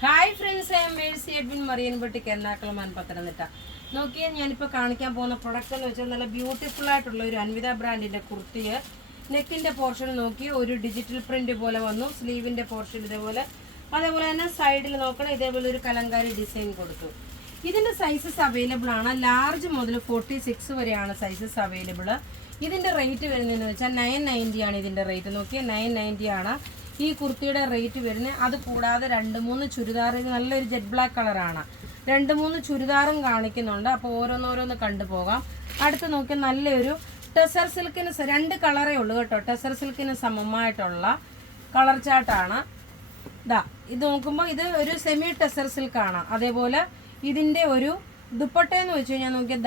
Hi friends, I am Mercy Edwin മറിയൻപട്ടിക്ക് എറണാകുളം പത്തനംതിട്ട. നോക്കിയാൽ ഞാനിപ്പോൾ കാണിക്കാൻ പോകുന്ന പ്രൊഡക്റ്റ് എന്ന് വെച്ചാൽ നല്ല ബ്യൂട്ടിഫുൾ ആയിട്ടുള്ള ഒരു അൻവിത ബ്രാൻഡിൻ്റെ കുർത്തിയെ നെക്കിൻ്റെ പോർഷൻ നോക്കി ഒരു ഡിജിറ്റൽ പ്രിന്റ് പോലെ വന്നു. സ്ലീവിൻ്റെ പോർഷൻ ഇതേപോലെ, അതേപോലെ തന്നെ സൈഡിൽ നോക്കണം ഇതേപോലെ ഒരു കലങ്കാരി ഡിസൈൻ കൊടുത്തു. ഇതിൻ്റെ സൈസസ് അവൈലബിൾ ആണ്. ലാർജ് മുതൽ 46 വരെയാണ് സൈസസ് അവൈലബിൾ. ഇതിൻ്റെ റേറ്റ് വരുന്നതെന്ന് വെച്ചാൽ 990 ആണ്. ഇതിൻ്റെ റേറ്റ് നോക്കിയാൽ 990 ആണ് ഈ കുർത്തിയുടെ റേറ്റ് വരുന്നത്. അത് കൂടാതെ 2-3 ചുരിദാർ, ഇത് നല്ലൊരു ജെറ്റ് ബ്ലാക്ക് കളറാണ്. 2-3 ചുരിദാറും കാണിക്കുന്നുണ്ട്. അപ്പോൾ ഓരോന്നോരോന്ന് കണ്ടുപോകാം. അടുത്ത് നോക്കിയാൽ നല്ലൊരു ടെസർ സിൽക്കിന് 2 കളറേ ഉള്ളൂ കേട്ടോ. ടെസർ സിൽക്കിന് സമമായിട്ടുള്ള കളർ ചാർട്ടാണ്. ഇതാ ഇത് നോക്കുമ്പോൾ ഇത് ഒരു സെമി ടെസർ സിൽക്കാണ്. അതേപോലെ ഇതിൻ്റെ ഒരു ദുപ്പട്ടയെന്ന് വെച്ച് കഴിഞ്ഞാൽ നോക്കിയാൽ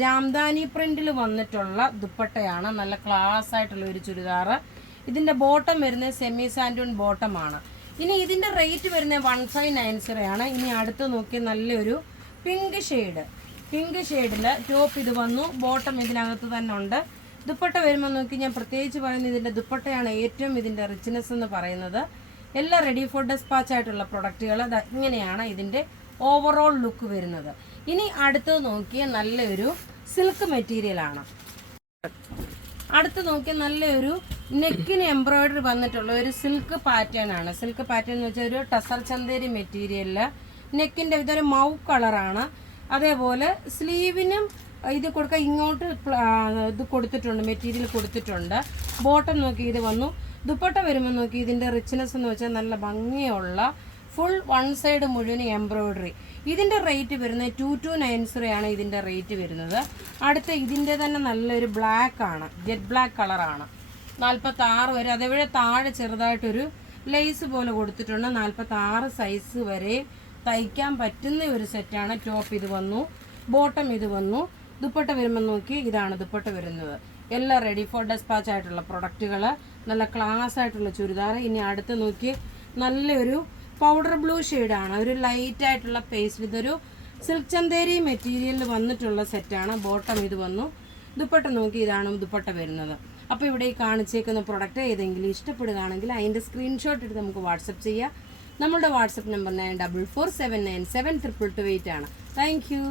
ജാംദാനി പ്രിന്റിൽ വന്നിട്ടുള്ള ദുപ്പട്ടയാണ്. നല്ല ക്ലാസ് ആയിട്ടുള്ള ഒരു ചുരിദാർ. ഇതിൻ്റെ ബോട്ടം വരുന്നത് സെമി സാൻഡൂൺ ബോട്ടമാണ്. ഇനി ഇതിൻ്റെ റേറ്റ് വരുന്നത് 1590 ആണ്. ഇനി അടുത്ത് നോക്കി നല്ലൊരു പിങ്ക് ഷെയ്ഡിൽ ടോപ്പ് ഇത് വന്നു. ബോട്ടം ഇതിനകത്ത് തന്നെ ഉണ്ട്. ദുപ്പട്ട വരുമ്പോൾ നോക്കി ഞാൻ പ്രത്യേകിച്ച് പറയുന്നത് ഇതിൻ്റെ ദുപ്പട്ടയാണ് ഏറ്റവും ഇതിൻ്റെ റിച്ച്നെസ് എന്ന് പറയുന്നത്. എല്ലാം റെഡി ഫോർ ഡെസ്പാച്ച് ആയിട്ടുള്ള പ്രൊഡക്റ്റുകൾ ഇങ്ങനെയാണ് ഇതിൻ്റെ ഓവറോൾ ലുക്ക് വരുന്നത്. ഇനി അടുത്ത് നോക്കിയാൽ നല്ലൊരു സിൽക്ക് മെറ്റീരിയലാണ്. അടുത്ത് നോക്കിയാൽ നല്ലൊരു നെക്കിന് എംബ്രോയിഡറി വന്നിട്ടുള്ള ഒരു സിൽക്ക് പാറ്റേൺ ആണ്. സിൽക്ക് പാറ്റേൺ എന്ന് വെച്ചാൽ ഒരു ടസർ ചന്തേരി മെറ്റീരിയലിൽ നെക്കിൻ്റെ ഇതൊരു മൗ കളറാണ്. അതേപോലെ സ്ലീവിനും ഇത് കൊടുക്കാൻ ഇങ്ങോട്ട് ഇത് കൊടുത്തിട്ടുണ്ട്, മെറ്റീരിയൽ കൊടുത്തിട്ടുണ്ട്. ബോട്ടം നോക്കി ഇത് വന്നു. ദുപ്പട്ട വരുമ്പോൾ നോക്കി ഇതിൻ്റെ റിച്ച്നെസ് എന്ന് വെച്ചാൽ നല്ല ഭംഗിയുള്ള ഫുൾ വൺ സൈഡ് മുഴുവൻ എംബ്രോയിഡറി. ഇതിൻ്റെ റേറ്റ് വരുന്നത് 2290 ആണ് ഇതിൻ്റെ റേറ്റ് വരുന്നത്. അടുത്ത ഇതിൻ്റെ തന്നെ നല്ലൊരു ബ്ലാക്ക് ആണ്, ജെറ്റ് ബ്ലാക്ക് കളറാണ്. 46 വരെ, അതേപോലെ താഴെ ചെറുതായിട്ടൊരു ലേസ് പോലെ കൊടുത്തിട്ടുണ്ട്. 46 സൈസ് വരെ തയ്ക്കാൻ പറ്റുന്ന ഒരു സെറ്റാണ്. ടോപ്പ് ഇത് വന്നു, ബോട്ടം ഇത് വന്നു. ദുപ്പട്ട വരുമ്പോൾ നോക്കി ഇതാണ് ദുപ്പട്ട വരുന്നത്. എല്ലാം റെഡി ഫോർ ഡെസ്പാച്ച് ആയിട്ടുള്ള പ്രൊഡക്റ്റുകൾ, നല്ല ക്ലാസ് ആയിട്ടുള്ള ചുരിദാർ. ഇനി അടുത്ത് നോക്കി നല്ലൊരു പൗഡർ ബ്ലൂ ഷെയ്ഡാണ്, ഒരു ലൈറ്റ് ആയിട്ടുള്ള പേസ്റ്റ്. ഇതൊരു സിൽക്ക് ചന്തേരി മെറ്റീരിയലിൽ വന്നിട്ടുള്ള സെറ്റാണ്. ബോട്ടം ഇത് വന്നു. ദുപ്പട്ട നോക്കി ഇതാണ് ദുപ്പട്ട വരുന്നത്. അപ്പോൾ ഇവിടെ ഈ കാണിച്ചേക്കുന്ന പ്രൊഡക്റ്റ് ഏതെങ്കിലും ഇഷ്ടപ്പെടുകയാണെങ്കിൽ അതിൻ്റെ സ്ക്രീൻഷോട്ട് എടുത്ത് നമുക്ക് വാട്സപ്പ് ചെയ്യാം. നമ്മളുടെ വാട്സപ്പ് നമ്പർ 9447972228 ആണ്. Thank you.